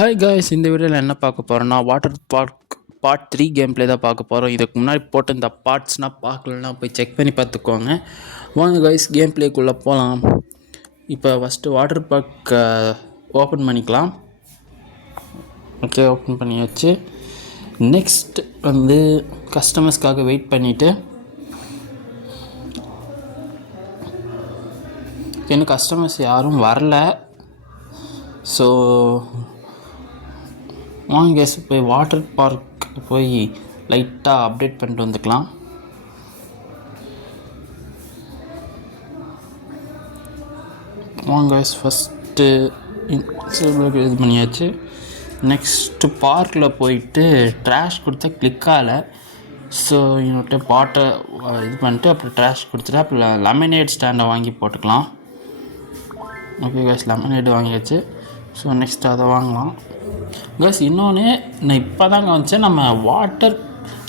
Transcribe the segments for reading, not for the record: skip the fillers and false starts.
Hi guys, இந்த வீடியோவில் என்ன பார்க்க போகிறோன்னா water park part 3 game play தான் பார்க்க போகிறோம். இதுக்கு முன்னாடி போட்ட இந்த பார்ட்ஸ்னால் பார்க்கலன்னா போய் செக் பண்ணி பார்த்துக்கோங்க. வாங்க காய்ஸ், கேம் ப்ளேக்குள்ளே போகலாம். இப்போ ஃபஸ்ட்டு வாட்டர் பார்க் ஓப்பன் பண்ணிக்கலாம். ஓகே, ஓப்பன் பண்ணியாச்சு. நெக்ஸ்ட் வந்து கஸ்டமர்ஸ்க்காக வெயிட் பண்ணிவிட்டு இன்னும் கஸ்டமர்ஸ் யாரும் வரல. ஸோ வாங்க கேஸ், போய் வாட்டர் பார்க் போய் லைட்டாக அப்டேட் பண்ணிட்டு வந்துக்கலாம். வாங்க கேஸ், ஃபஸ்ட்டு இது பண்ணியாச்சு. நெக்ஸ்ட்டு பார்க்கில் போயிட்டு ட்ராஷ் கொடுத்தா கிளிக் ஆகலை. ஸோ இன்னொட்டு பாட்டை இது பண்ணிட்டு அப்புறம் ட்ராஷ் கொடுத்துட்டு அப்புறம் லெமனேட் ஸ்டாண்டை வாங்கி போட்டுக்கலாம். ஓகே கேஸ், லெமனேடு வாங்கியாச்சு. ஸோ நெக்ஸ்ட் அதை வாங்கலாம் கேஸ். இன்னொன்று நான் இப்போ தாங்க வந்துச்சேன், நம்ம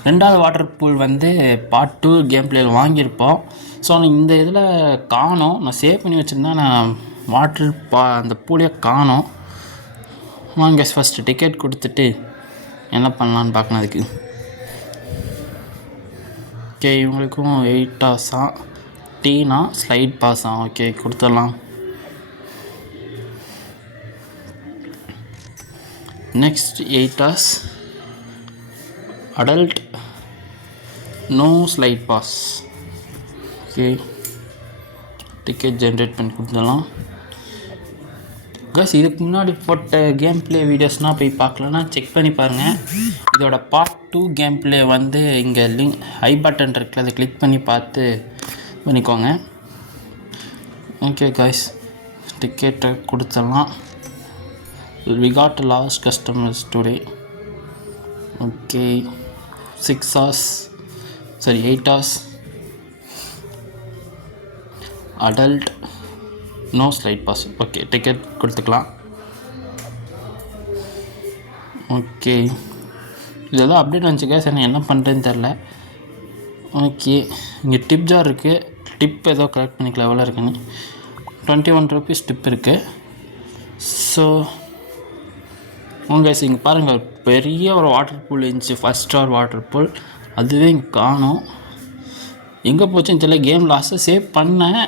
ரெண்டாவது வாட்டர் பூல் வந்து பார்ட் 2 கேம் பிளேயில் வாங்கியிருப்போம். ஸோ இந்த இதில் காணோம். நான் சேவ் பண்ணி வச்சுருந்தேன், நான் அந்த பூலையே காணோம். வாங்க கேஸ், ஃபஸ்ட்டு டிக்கெட் கொடுத்துட்டு என்ன பண்ணலான்னு பார்க்கலாம். அதுக்கு ஓகே, இவங்களுக்கும் 8 ஹார்ஸா டீனா ஸ்லைட் பாஸா. ஓகே, கொடுத்துடலாம். Next 8 hours adult, no slide pass. Okay, ticket generate பண்ணி கொடுத்துடலாம். கேஸ், இதுக்கு முன்னாடி போட்ட கேம் ப்ளே வீடியோஸ்னால் போய் பார்க்கலன்னா செக் பண்ணி பாருங்கள். இதோட பார்ட் 2 கேம் ப்ளே வந்து இங்கே லிங்க் ஐ பட்டன் இருக்குல்ல, அதை கிளிக் பண்ணி பார்த்து பண்ணிக்கோங்க. ஓகே காய்ஸ், டிக்கெட்டை கொடுத்துடலாம். We got a last customers today. Okay, 8 hours adult, no slide pass. Okay, ticket கொடுத்துக்கலாம். ஓகே, இதெல்லாம் அப்டேட் வந்துச்சு கேஸ். எனக்கு என்ன பண்ணுறேன்னு தெரில. ஓகே, இங்கே டிப் ஜார் இருக்குது. டிப் ஏதோ கலெக்ட் பண்ணிக்கலாம். எவ்வளோ இருக்குன்னு 21 rupees டிப் இருக்குது. ஸோ உங்கள் இங்கே பாருங்கள், பெரிய ஒரு வாட்டர் பூல் இருந்துச்சு, 1 ஸ்டார் வாட்டர் பூல். அதுவே இங்கே காணும். எங்கே போச்சுன்னு தெரியல. கேம் லாஸ்ட்டாக சேவ் பண்ணேன்,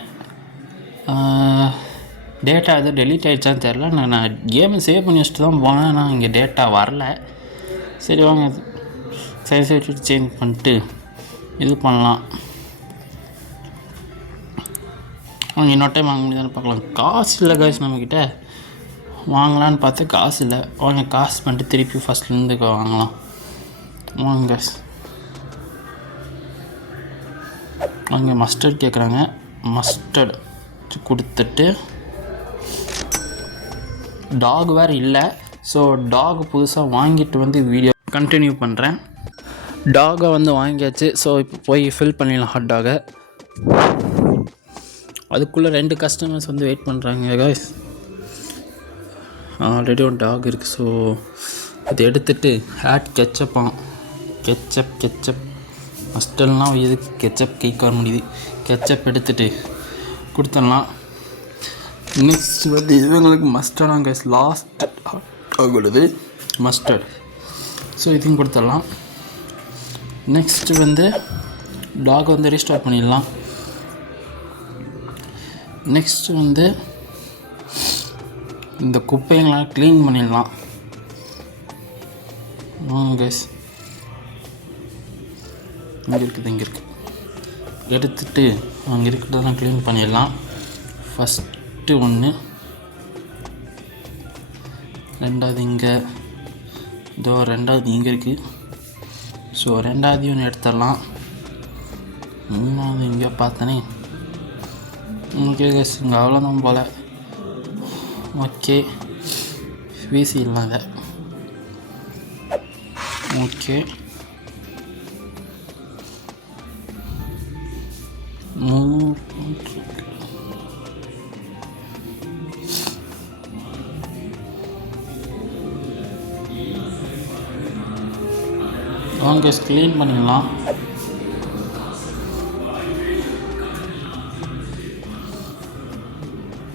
டேட்டா எதுவும் டெலீட் ஆகிடுச்சான்னு தெரில. நான் கேமை சேவ் பண்ணி வச்சுட்டு தான் போனேன், ஆனால் இங்கே டேட்டா வரல. சரி வாங்க, சரி வச்சுட்டு சேஞ்ச் பண்ணிட்டு இது பண்ணலாம். அவங்க இன்னொரு டைம் வாங்க முடியுதான்னு பார்க்கலாம். காசு இல்லை காசு நம்மக்கிட்ட, வாங்கலான்னு பார்த்தா காசு இல்லை. வாங்க, காசு பண்ணிட்டு திருப்பி ஃபஸ்ட்லேருந்து வாங்கலாம். வாங்க கேஸ், வாங்க. மஸ்டர்ட் கேட்குறாங்க, மஸ்டர்ட் கொடுத்துட்டு டாக் வேறு இல்லை. ஸோ டாக் புதுசாக வாங்கிட்டு வந்து வீடியோ கண்டினியூ பண்ணுறேன். டாகை வந்து வாங்கியாச்சு. ஸோ இப்போ போய் ஃபில் பண்ணிடலாம் ஹாட் டாகை. அதுக்குள்ளே 2 கஸ்டமர்ஸ் வந்து வெயிட் பண்ணுறாங்க காய்ஸ். ஆல்ரெடி ஒரு டாக் இருக்குது. ஸோ அதை எடுத்துகிட்டு ஹேட் கெச்சப் மஸ்டர்லாம் இது கெச்சப் கேக் வர முடியுது. கெச்சப் எடுத்துகிட்டு கொடுத்துடலாம். நெக்ஸ்ட் வந்து இவங்களுக்கு மஸ்டர்டாங்க கேஸ், லாஸ்ட் ஆகுது மஸ்டர்ட். ஸோ இதையும் கொடுத்துடலாம். நெக்ஸ்ட்டு வந்து டாக் வந்து ரீஸ்டார்ட் பண்ணிடலாம். நெக்ஸ்ட்டு வந்து இந்த குப்பைங்களாம் க்ளீன் பண்ணிடலாம். கேஸ், இங்கே இருக்குது. எடுத்துகிட்டு அங்கே இருக்கிறதெல்லாம் க்ளீன் பண்ணிடலாம். ஃபஸ்ட்டு 1, 2வது இங்கே, இதோ 2வது இங்கே இருக்குது. ஸோ 2வது எடுத்துடலாம். 3வது இங்கே பார்த்தனே. ஓகே கேஸ், இங்கே அவ்வளோதான் போல். ஓகே, வீசி இல்லாத. ஓகே, வாங்க க்ளீன் பண்ணிடலாம்.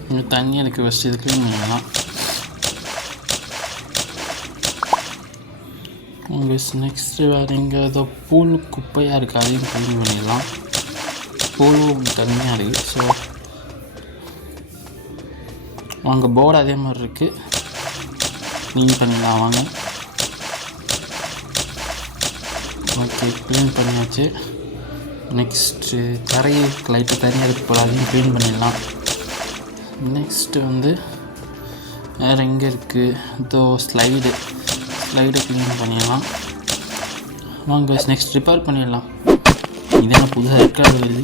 கொஞ்சம் தண்ணி எனக்கு ஃபஸ்ட்டு இது க்ளீன் பண்ணிடலாம். உங்கள் நெக்ஸ்ட்டு வேறு எங்கே ஏதோ பூல் குப்பையாக இருக்குது, அதையும் க்ளீன் பண்ணிடலாம். பூலும் தனியாக இருக்குது. ஸோ வாங்க, போர்டு அதே மாதிரி இருக்குது, க்ளீன் பண்ணிடலாம் வாங்க. ஓகே, க்ளீன் பண்ணியாச்சு. நெக்ஸ்ட்டு தரையை லைட்டு தனியாக இருக்குது போல், அதையும் க்ளீன் பண்ணிடலாம். நெக்ஸ்ட்டு வந்து வேறு எங்கே இருக்குது, இதோ ஸ்லைடு க்ளீன் பண்ணிடலாம் வாங்க. நெக்ஸ்ட் ரிப்பேர் பண்ணிடலாம். இதெல்லாம் புதுசாக இருக்காது வருது,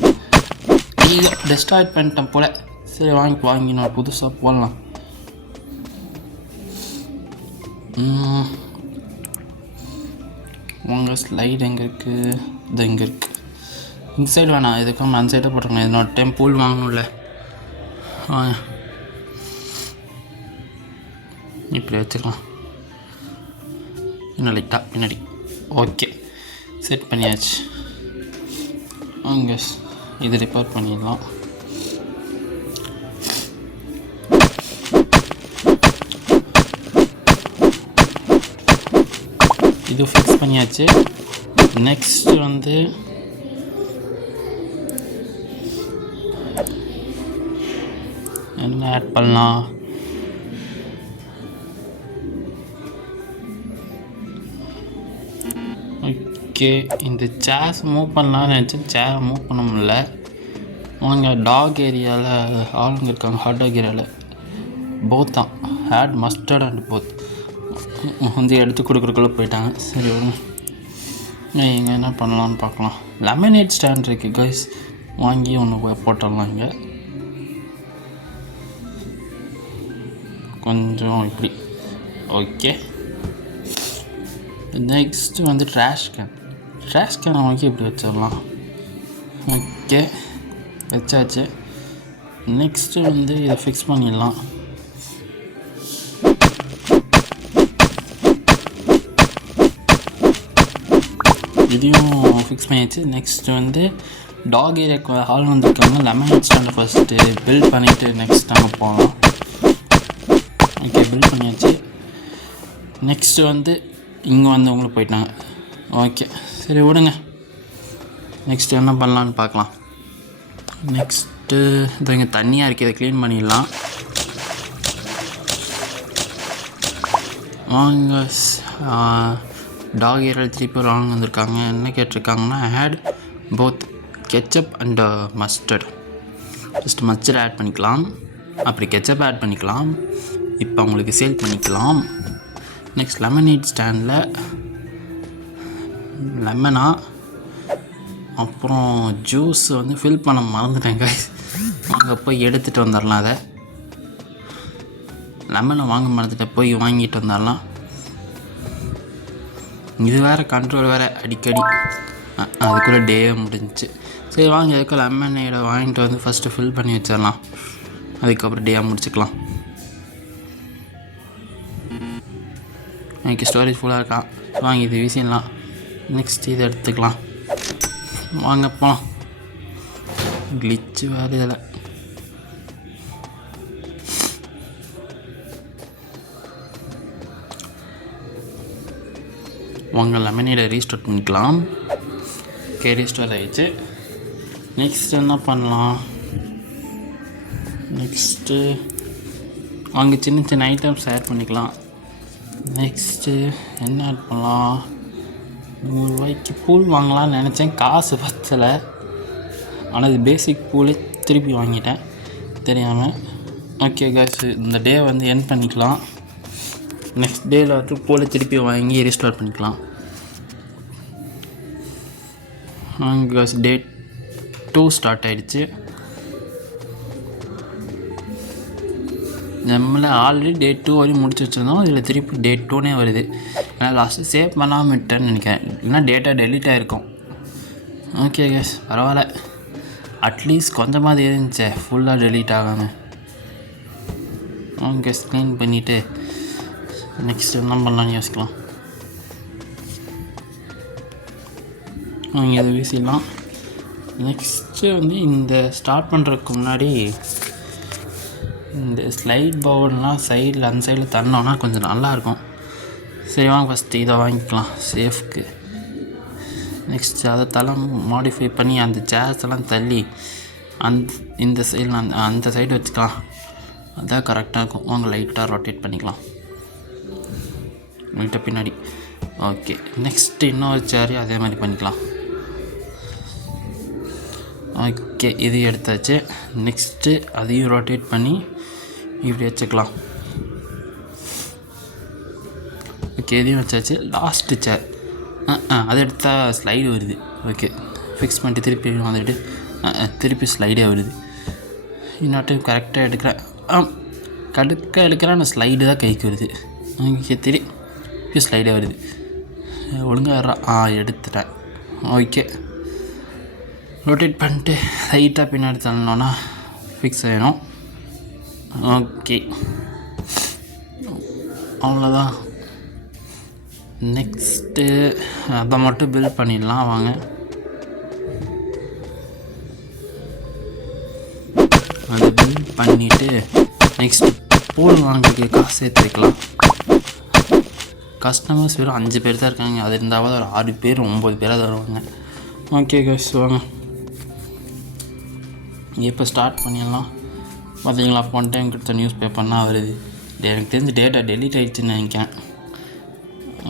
இதை டெஸ்ட்ராய்ட் பண்ணிட்டேன் போல். சரி வாங்கி நான் புதுசாக போடலாம். உங்கள் ஸ்லைடு எங்கே இருக்குது, இது எங்கே இருக்குது, இந்த சைடு வேணாம், இதுக்காக அந்த சைடாக போட்டுருங்க. இன்னொரு டைம் பூல் வாங்கணும்ல, இப்படி வச்சுக்கலாம். இன்னும் லைட்டாக பின்னாடி. ஓகே, செட் பண்ணியாச்சு. வாங்க, இது ரிப்பேர் பண்ணிடலாம். இது ஃபிக்ஸ் பண்ணியாச்சு. நெக்ஸ்ட்டு வந்து என்ன ஆட் பண்ணலாம், ஓகே இந்த சேர்ஸ் மூவ் பண்ணலான்னு நினச்சேன், சேரை மூவ் பண்ண முடியல. அவங்க டாக் ஏரியாவில் ஆளுங்க இருக்காங்க, ஹாட் டாக் ஏரியாவில் போத் தான், ஹேட் மஸ்டர்ட் அண்ட் போத் வந்து எடுத்து கொடுக்குறக்குள்ளே போயிட்டாங்க. சரி ஒன்று இங்கே என்ன பண்ணலான்னு பார்க்கலாம். லெமனேட் ஸ்டாண்ட் இருக்குது கைஸ், வாங்கி ஒன்று போட்டுடலாம். இங்கே கொஞ்சம் இப்படி. ஓகே, நெக்ஸ்ட்டு வந்து ட்ராஷ் கேன் வாங்கி இப்படி வச்சிடலாம். ஓகே, வச்சாச்சு. நெக்ஸ்ட்டு வந்து இதை ஃபிக்ஸ் பண்ணிடலாம். இதையும் ஃபிக்ஸ் பண்ணியாச்சு. நெக்ஸ்ட் வந்து டாக் ஏரியாவுக்கு ஹால் வந்துருக்காங்க. லெமனேட் ஸ்டாண்டை ஃபஸ்ட்டு பில்ட் பண்ணிவிட்டு நெக்ஸ்ட் அங்கே போகலாம். ஓகே, பில்ட் பண்ணியாச்சு. நெக்ஸ்ட்டு வந்து இங்கே வந்தவங்களும் போயிட்டாங்க. ஓகே, சரி விடுங்க. நெக்ஸ்ட்டு என்ன பண்ணலான்னு பார்க்கலாம். நெக்ஸ்ட்டு இது இங்கே தண்ணியாக இருக்குது, இதை க்ளீன் பண்ணிடலாம் வாங்க. டாக் ஏரியாவில் திருப்பி ஒரு ஆளுங்க வந்திருக்காங்க. என்ன கேட்டிருக்காங்கன்னா, add both ketchup and mustard. Just mustard add பண்ணிக்கலாம், அப்படி கெச்சப் ஆட் பண்ணிக்கலாம். இப்போ அவங்களுக்கு சேல் பண்ணிக்கலாம். நெக்ஸ்ட் லெமனேட் ஸ்டாண்டில் லெமனா அப்புறம் ஜூஸ் வந்து ஃபில் பண்ண மறந்துட்டேங்க. அங்கே போய் எடுத்துகிட்டு வந்துடலாம். அதை லெமனை வாங்க மறந்துட்டேன், போய் வாங்கிட்டு வந்துடலாம். இது வேறு கண்ட்ரோல் வேறு அடிக்கடி, அதுக்குள்ளே டே முடிஞ்சிச்சு. சரி வாங்க, இதுக்கு லெமனேடை வாங்கிட்டு வந்து ஃபஸ்ட்டு ஃபில் பண்ணி வச்சிடலாம், அதுக்கப்புறம் டேயாக முடிச்சுக்கலாம். எனக்கு ஸ்டோரேஜ் ஃபுல்லாக இருக்கான், வாங்கி இது வீசிடலாம். நெக்ஸ்ட் இதை எடுத்துக்கலாம். வாங்க போகலாம். கிளிச்சு வேறு இதில். வாங்க லெமனேடை ரீஸ்டார்ட் பண்ணிக்கலாம். ஓகே, ரீஸ்டார்ட் ஆகிடுச்சு. நெக்ஸ்ட் என்ன பண்ணலாம், நெக்ஸ்ட்டு வாங்க சின்ன சின்ன ஐட்டம்ஸ் ஆட் பண்ணிக்கலாம். நெக்ஸ்ட்டு என்ன ஆட் பண்ணலாம், 100 ரூபாய்க்கு பூல் வாங்கலாம்னு நினச்சேன், காசு பத்தலை. ஆனால் இது பேசிக் பூலே திருப்பி வாங்கிட்டேன் தெரியாமல். ஓகே காசு, இந்த டே வந்து எண்ட் பண்ணிக்கலாம். நெக்ஸ்ட் டேயில் வந்து பூலை திருப்பி வாங்கி ரீஸ்டார்ட் பண்ணிக்கலாம். காசு டே 2 ஸ்டார்ட் ஆகிடுச்சு. நம்மளை ஆல்ரெடி டே 2 வரையும் முடிச்சு வச்சுருந்தோம், இதில் திருப்பி டே 2னே வருது. ஏன்னா லாஸ்ட்டு சேவ் பண்ணாமல் விட்டேன்னு நினைக்கிறேன், இல்லைன்னா டேட்டா டெலீட் ஆகிருக்கும். ஓகே கேஸ், பரவாயில்ல, அட்லீஸ்ட் கொஞ்சமாக இருந்துச்சே, ஃபுல்லாக டெலீட் ஆகாமல். ஓகே, க்ளீன் பண்ணிவிட்டு நெக்ஸ்ட் என்ன பண்ணலான்னு யோசிக்கலாம். இதை வீசிடலாம். நெக்ஸ்ட்டு வந்து இந்த ஸ்டார்ட் பண்ணுறதுக்கு முன்னாடி இந்த ஸ்லைட் பவுல்லாம் சைடில் அந்த சைடில் தள்ளோன்னா கொஞ்சம் நல்லாயிருக்கும். சரி வாங்க ஃபஸ்ட்டு இதை வாங்கிக்கலாம் சேஃப்க்கு. நெக்ஸ்ட் அதை தளம் மாடிஃபை பண்ணி அந்த சேர்ஸ் எல்லாம் தள்ளி இந்த சைடில் அந்த சைடு வச்சுக்கலாம். அதான் கரெக்டாக இருக்கும். வாங்க லைட்டாக ரொட்டேட் பண்ணிக்கலாம் லைட்டாக பின்னாடி. ஓகே நெக்ஸ்ட்டு இன்னொரு சேரையும் அதே மாதிரி பண்ணிக்கலாம். ஓகே இது எடுத்தாச்சு. நெக்ஸ்ட்டு அதையும் ரொட்டேட் பண்ணி இப்படி வச்சுக்கலாம். ஓகே இதையும் வச்சாச்சு. லாஸ்ட்டு சேர் அதை எடுத்தால் ஸ்லைடு வருது. ஓகே ஃபிக்ஸ் பண்ணிட்டு திருப்பி வந்துட்டு திருப்பி ஸ்லைடே வருது. இன்னொரு டைம் கரெக்டாக எடுக்கிறேன். எடுக்கிறேன் நான் ஸ்லைடு தான் கைக்கு வருது. ஓகே திருப்பி ஸ்லைடே வருது. ஒழுங்காக எடுத்துட்டேன். ஓகே ரொட்டேட் பண்ணிட்டு லைட்டாக பின்னாடி தள்ளணுன்னா ஃபிக்ஸ் ஆகிடும். ஓகே அவ்வளோதான். நெக்ஸ்ட்டு அதை மட்டும் பில்ட் பண்ணிடலாம் வாங்க. அதை பில்ட் பண்ணிவிட்டு நெக்ஸ்ட்டு போல் வாங்கிக்க காசு சேர்த்துக்கலாம். கஸ்டமர்ஸ் வெறும் 5 பேர் தான் இருக்காங்க. அது இருந்தாவது ஒரு 6 பேர் 9 பேராக வருவாங்க. ஓகே கைஸ் வாங்க இப்போ ஸ்டார்ட் பண்ணிடலாம். பார்த்தீங்களா போன டைம் கொடுத்த நியூஸ் பேப்பர்னால் வருது. எனக்கு தெரிஞ்ச டேட்டா டெலீட் ஆகிடுச்சுன்னு நினைக்கிறேன்.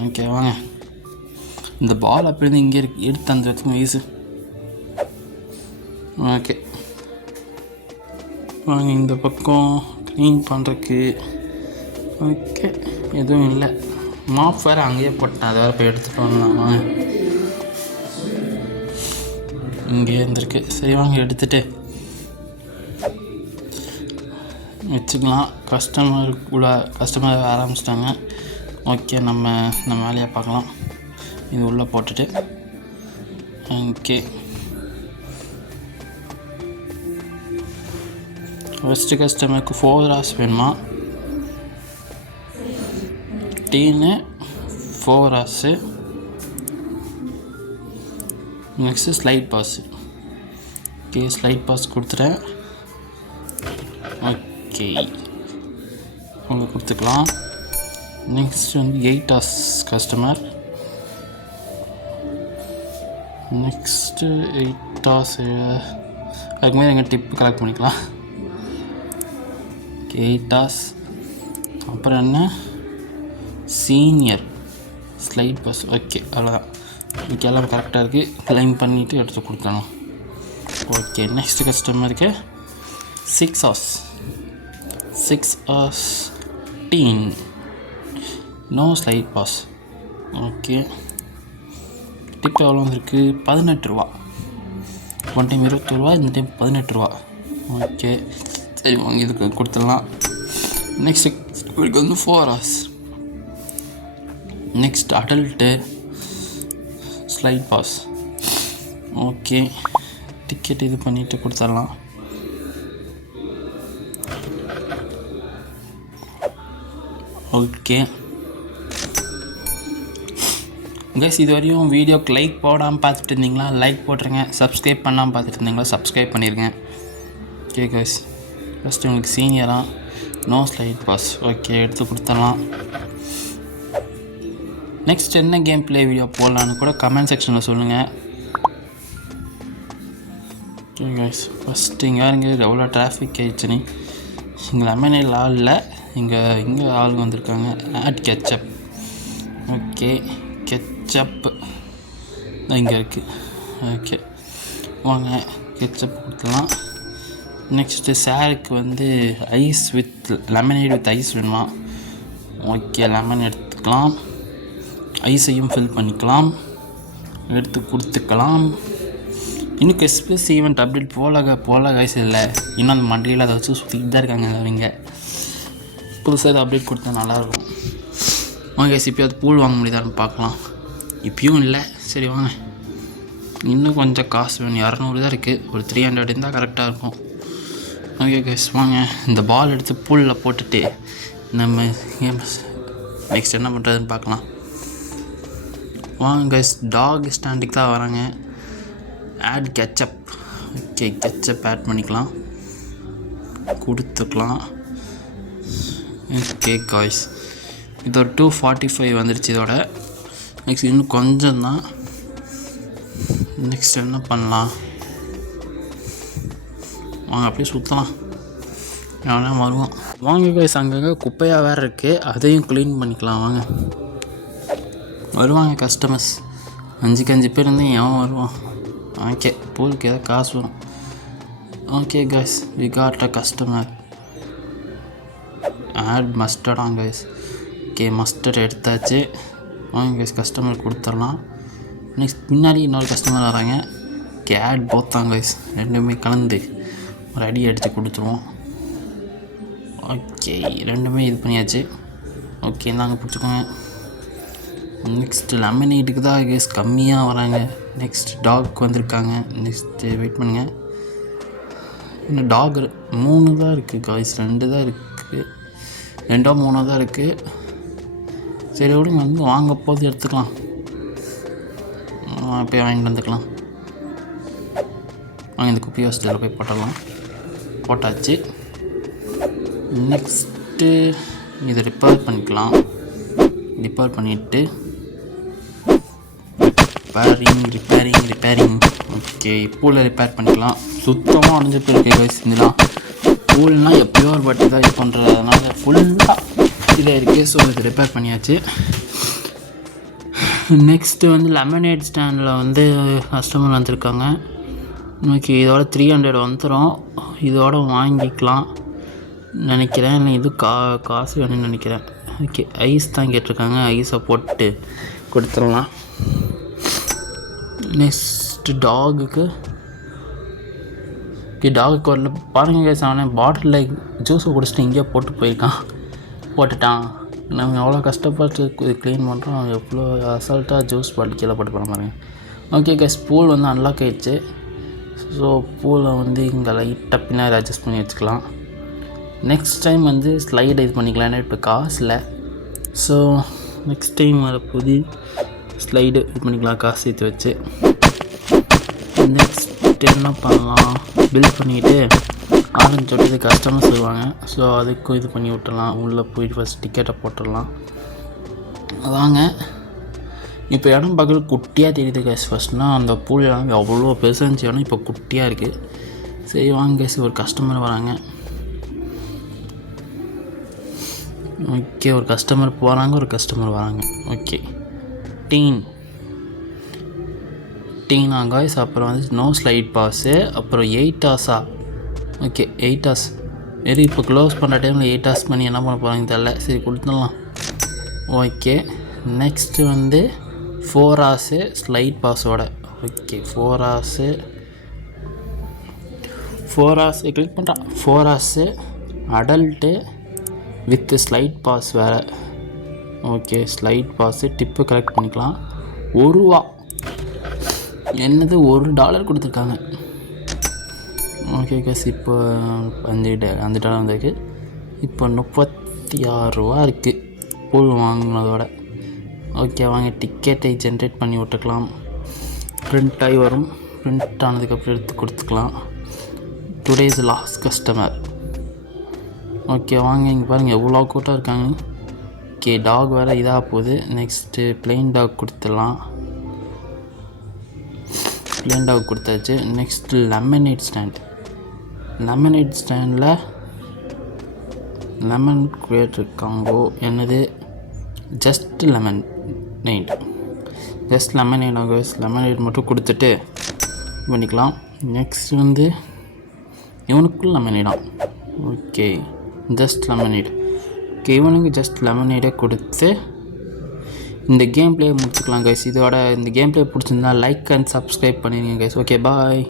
ஓகே வாங்க இந்த பால் அப்படி இங்கே எடுத்து அந்த வச்சுங்க வயசு. ஓகே வாங்க இந்த பக்கம் க்ளீன் பண்ணுறதுக்கு. ஓகே எதுவும் இல்லை. மாப் வேறு அங்கேயே போட்டேன். அதை வேறு போய் எடுத்துகிட்டு வரலாம். வாங்க இங்கே இருந்திருக்கு. சரி வாங்க எடுத்துகிட்டு வச்சுக்கலாம். கஸ்டமர் ஆரம்பிச்சிட்டாங்க. ஓகே நம்ம வேலையை பார்க்கலாம். இது உள்ளே போட்டுட்டு ஓகே ஃபஸ்ட்டு கஸ்டமருக்கு 4 hours வேணுமா? டீனு 4 hours. Next slide pass. Okay slide pass கொடுத்துட்டேன். ஓகே அவங்க கொடுத்துக்கலாம். நெக்ஸ்ட் வந்து 8 hours கஸ்டமர். நெக்ஸ்ட்டு 8 hours அதுக்கு மேலே எங்கள் டிப்பு கலெக்ட் பண்ணிக்கலாம். 8 hours. அப்புறம் என்ன சீனியர் ஸ்லைட் பஸ். ஓகே அவ்வளோதான். இன்றைக்கி எல்லாம் கரெக்டாக இருக்குது. கிளைம் பண்ணிவிட்டு எடுத்து கொடுக்கணும். ஓகே நெக்ஸ்ட்டு கஸ்டமருக்கு 6 hours. 6 hours teen no slide pass. Okay tip எவ்வளோ வந்துருக்கு? 18 ரூபா. ஒன் டைம் 21 ரூபா, இந்த டைம் 18 ரூபா. ஓகே சரி வாங்கி இதுக்கு கொடுத்துடலாம். நெக்ஸ்ட்டு இவருக்கு வந்து 4 hours. Next adult slide pass. Okay ticket இது பண்ணிவிட்டு கொடுத்துடலாம். ஓகே கைஸ் இது வரையும் வீடியோக்கு லைக் போடாமல் பார்த்துட்டு இருந்தீங்களா லைக் போட்டுருங்க. சப்ஸ்கிரைப் பண்ணாமல் பார்த்துட்டு இருந்தீங்களா சப்ஸ்கிரைப் பண்ணிடுங்க. ஓகே கைஸ் ஃபஸ்ட்டு உங்களுக்கு சீனியராக நோ ஸ்லைட் பாஸ். ஓகே எடுத்து கொடுத்துடலாம். நெக்ஸ்ட் என்ன கேம் ப்ளே வீடியோ போடலான்னு கூட கமெண்ட் செக்ஷனில் சொல்லுங்கள். ஓகே கைஸ் ஃபஸ்ட்டு இங்கே எவ்வளோ டிராஃபிக் ஆகிடுச்சுன்னு. இங்கே லெமனேல் ஆள் இல்லை. இங்கே ஆள் வந்திருக்காங்க. Add ketchup. ஓகே கெச்சப்பு இங்கே இருக்குது. ஓகே வாங்க கெச்சப் கொடுத்துலாம். நெக்ஸ்ட்டு சாருக்கு வந்து ice with lemonade with ice வேணுமா? ஓகே லெமன் எடுத்துக்கலாம். ஐஸையும் ஃபில் பண்ணிக்கலாம். எடுத்து கொடுத்துக்கலாம். இன்னும் கிறிஸ்மஸ் ஈவெண்ட் அப்டேட் போல கைஸ் இல்லை. இன்னும் அந்த மண்டியில் அதை வச்சு சுற்றிக்கிட்டு தான் இருக்காங்க. அவங்க புதுசாக இதை அப்டேட் கொடுத்தா நல்லாயிருக்கும். வாங்க கைஸ் இப்போயாவது பூல் வாங்க முடியுதான்னு பார்க்கலாம். இப்பயும் இல்லை. சரி வாங்க இன்னும் கொஞ்சம் காசு வேணும். 200 தான் இருக்குது. ஒரு 300 இருந்தால் கரெக்டாக இருக்கும். ஓகே கைஸ் வாங்க இந்த பால் எடுத்து பூலில் போட்டுட்டு நம்ம நெக்ஸ்ட் என்ன பண்ணுறதுன்னு பார்க்கலாம். வாங்க கைஸ் டாக் ஸ்டாண்டுக்கு தான் வராங்க. Add ketchup. Okay ketchup add பண்ணிக்கலாம். கொடுத்துக்கலாம். ஓகே கைஸ் இது ஒரு 245 வந்துடுச்சு இதோட. நெக்ஸ்ட் இன்னும் கொஞ்சம் தான். நெக்ஸ்ட் என்ன பண்ணலாம், வாங்க அப்படியே சுற்றலாம், எவனா வருவான். வாங்க கைஸ், அங்கங்கே குப்பையாக வேறு இருக்குது, அதையும் க்ளீன் பண்ணிக்கலாம் வாங்க. வருவாங்க கஸ்டமர்ஸ், 5 பேர் இருந்தால் எவன் வருவான். ஓகே, பூலுக்கு ஏதாவது காசு வரும். Okay guys, we got a customer. Add மஸ்டர்டாங்க கைஸ். ஓகே, மஸ்டர்ட் எடுத்தாச்சு. வாங்க கைஸ், கஸ்டமர் கொடுத்துடலாம். நெக்ஸ்ட் பின்னாடி இன்னொரு கஸ்டமர் வராங்க. ஓகே, ஆட் போத்தாங்க கைஸ், ரெண்டுமே கலந்து ஒரு அடி அடித்து கொடுத்துருவோம். ஓகே, ரெண்டுமே இது பண்ணியாச்சு. ஓகே, இந்தாங்க பிடிச்சிக்கோங்க. நெக்ஸ்ட்டு லெமனேட்டுக்கு தான் கைஸ் கம்மியாக வராங்க. நெக்ஸ்ட் டாக் வந்திருக்காங்க. நெக்ஸ்ட்டு வெயிட் பண்ணுங்கள், இன்னும் டாக் 3 தான் இருக்குது கைஸ், 2 தான் இருக்குது, 2-3 தான் இருக்குது. சரி விடுங்க, வந்து வாங்க போது எடுத்துக்கலாம், போய் வாங்கிட்டு வந்துக்கலாம். வாங்க இந்த குப்பி ஹாஸ்டலில் போய் போட்டலாம். போட்டாச்சு. நெக்ஸ்ட்டு இதை ரிப்பேர் பண்ணிக்கலாம். ரிப்பேர் பண்ணிவிட்டு ரிப்பேரிங். ஓகே, பூலை ரிப்பேர் பண்ணிக்கலாம். சுத்தமாக உடஞ்சி போயிருக்கு கைஸ். இதெல்லாம் பூல்னால் எப்போயோ ஒரு வாட்டி தான் இது பண்ணுறதுனால ஃபுல்லாக இதாக இருக்குது. ஸோ இது ரிப்பேர் பண்ணியாச்சு. நெக்ஸ்ட்டு வந்து லெமனேட் ஸ்டாண்டில் வந்து கஸ்டமர் வந்திருக்காங்க. ஓகே, இதோட 300 வந்துடும். இதோட வாங்கிக்கலாம் நினைக்கிறேன். இல்லை இது காசு வேணும்னு நினைக்கிறேன். ஓகே, ஐஸ் தான் கேட்டிருக்காங்க, ஐஸை போட்டு கொடுத்துடலாம். நெக்ஸ்ட்டு டாகுக்கு வரல பாருங்கள் கைஸ். அவனே பாட்டிலில் ஜூஸை குடிச்சிட்டு இங்கேயே போட்டுட்டான். நம்ம எவ்வளோ கஷ்டப்பட்டு க்ளீன் பண்ணுறோம், அவன் எவ்வளோ அசால்ட்டாக ஜூஸ் பாட்டில் கீழே போட்டு போகிற மாதிரி. ஓகே கைஸ், பூல் வந்து அன்லாக் ஆகிடுச்சு. ஸோ பூலை வந்து இங்கே லைட்டாக பின்னாடி அட்ஜஸ்ட் பண்ணி வச்சுக்கலாம். நெக்ஸ்ட் டைம் வந்து ஸ்லைடு இது பண்ணிக்கலாம், ஏன்னா இப்போ காசு இல்லை. ஸோ நெக்ஸ்ட் டைம் வர புது ஸ்லைடு இது பண்ணிக்கலாம் காசு சேர்த்து வச்சு. நெக்ஸ்ட் என்ன பண்ணலாம், பில் பண்ணிவிட்டு ஆரஞ்சு சொல்லிட்டு கஸ்டமர்ஸ் வருவாங்க. ஸோ அதுக்கும் இது பண்ணி விட்டுடலாம். உள்ளே போயிட்டு ஃபஸ்ட் டிக்கெட்டை போட்டுடலாம். அதாங்க இப்போ இடம் பார்க்குறது குட்டியாக தெரியுது கேஸ். ஃபஸ்ட்னால் அந்த பூல் இடம் அவ்வளோ பெருசாக இருந்துச்சு, இடம் இப்போ குட்டியாக இருக்குது. சரி வாங்க கேஸ், ஒரு கஸ்டமர் வராங்க. ஓகே, ஒரு கஸ்டமர் போகிறாங்க, ஒரு கஸ்டமர் வராங்க. ஓகே, டீனா காய்ஸ். அப்புறம் வந்து நோ ஸ்லைட் பாஸு. அப்புறம் 8 ஆஸா. ஓகே, 8 ஆஸ். வெரி இப்போ க்ளோஸ் பண்ணுற டைமில் 8 ஆஸ் பண்ணி என்ன பண்ண போகிறாங்க தெரியல. சரி கொடுத்துடலாம். ஓகே, நெக்ஸ்ட்டு வந்து 4 ஆஸு ஸ்லைட் பாஸோட. ஓகே, 4 ஆஸு கிளிக் பண்ணுறான். 4 hours adult with slide pass வேறு. Okay, slide pass tip collect பண்ணிக்கலாம். $1 என்னது $1 கொடுத்துருக்காங்க. ஓகே கேஸ், இப்போ $5 வந்திருக்கு. இப்போ $36 இருக்குது பூல் வாங்கினதோட. ஓகே, வாங்க டிக்கெட்டை ஜென்ரேட் பண்ணி விட்டுக்கலாம். பிரிண்ட் ஆகி வரும். பிரிண்ட் ஆனதுக்கப்புறம் எடுத்து கொடுத்துக்கலாம். Today's last customer. ஓகே வாங்க, இங்கே பாருங்கள் எவ்வளோ கூட்டம் இருக்காங்க. ஓகே, டாக் வேறு இதாக போகுது. நெக்ஸ்ட்டு பிளெயின் டாக் கொடுத்துடலாம். பிளெயின் டாக் கொடுத்தாச்சு. நெக்ஸ்ட்டு லெமனேட் ஸ்டாண்டில் லெமன் கேட்டிருக்காங்கோ. என்னது ஜஸ்ட் லெமனேட் மட்டும் கொடுத்துட்டு பண்ணிக்கலாம். நெக்ஸ்ட் வந்து இவனுக்குள்ள லெமனேடாம். Okay, just lemonade. ஓகே, இவனுக்கு ஜஸ்ட் லெமனேடே கொடுத்து இந்த கேம் பிளே முடிச்சுக்கலாம் கைஸ். இந்த கேம் பிளே பிடிச்சிருந்தா லைக் அண்ட் சப்ஸ்கிரைப் பண்ணிடுங்க கைஸ். ஓகே, பாய்.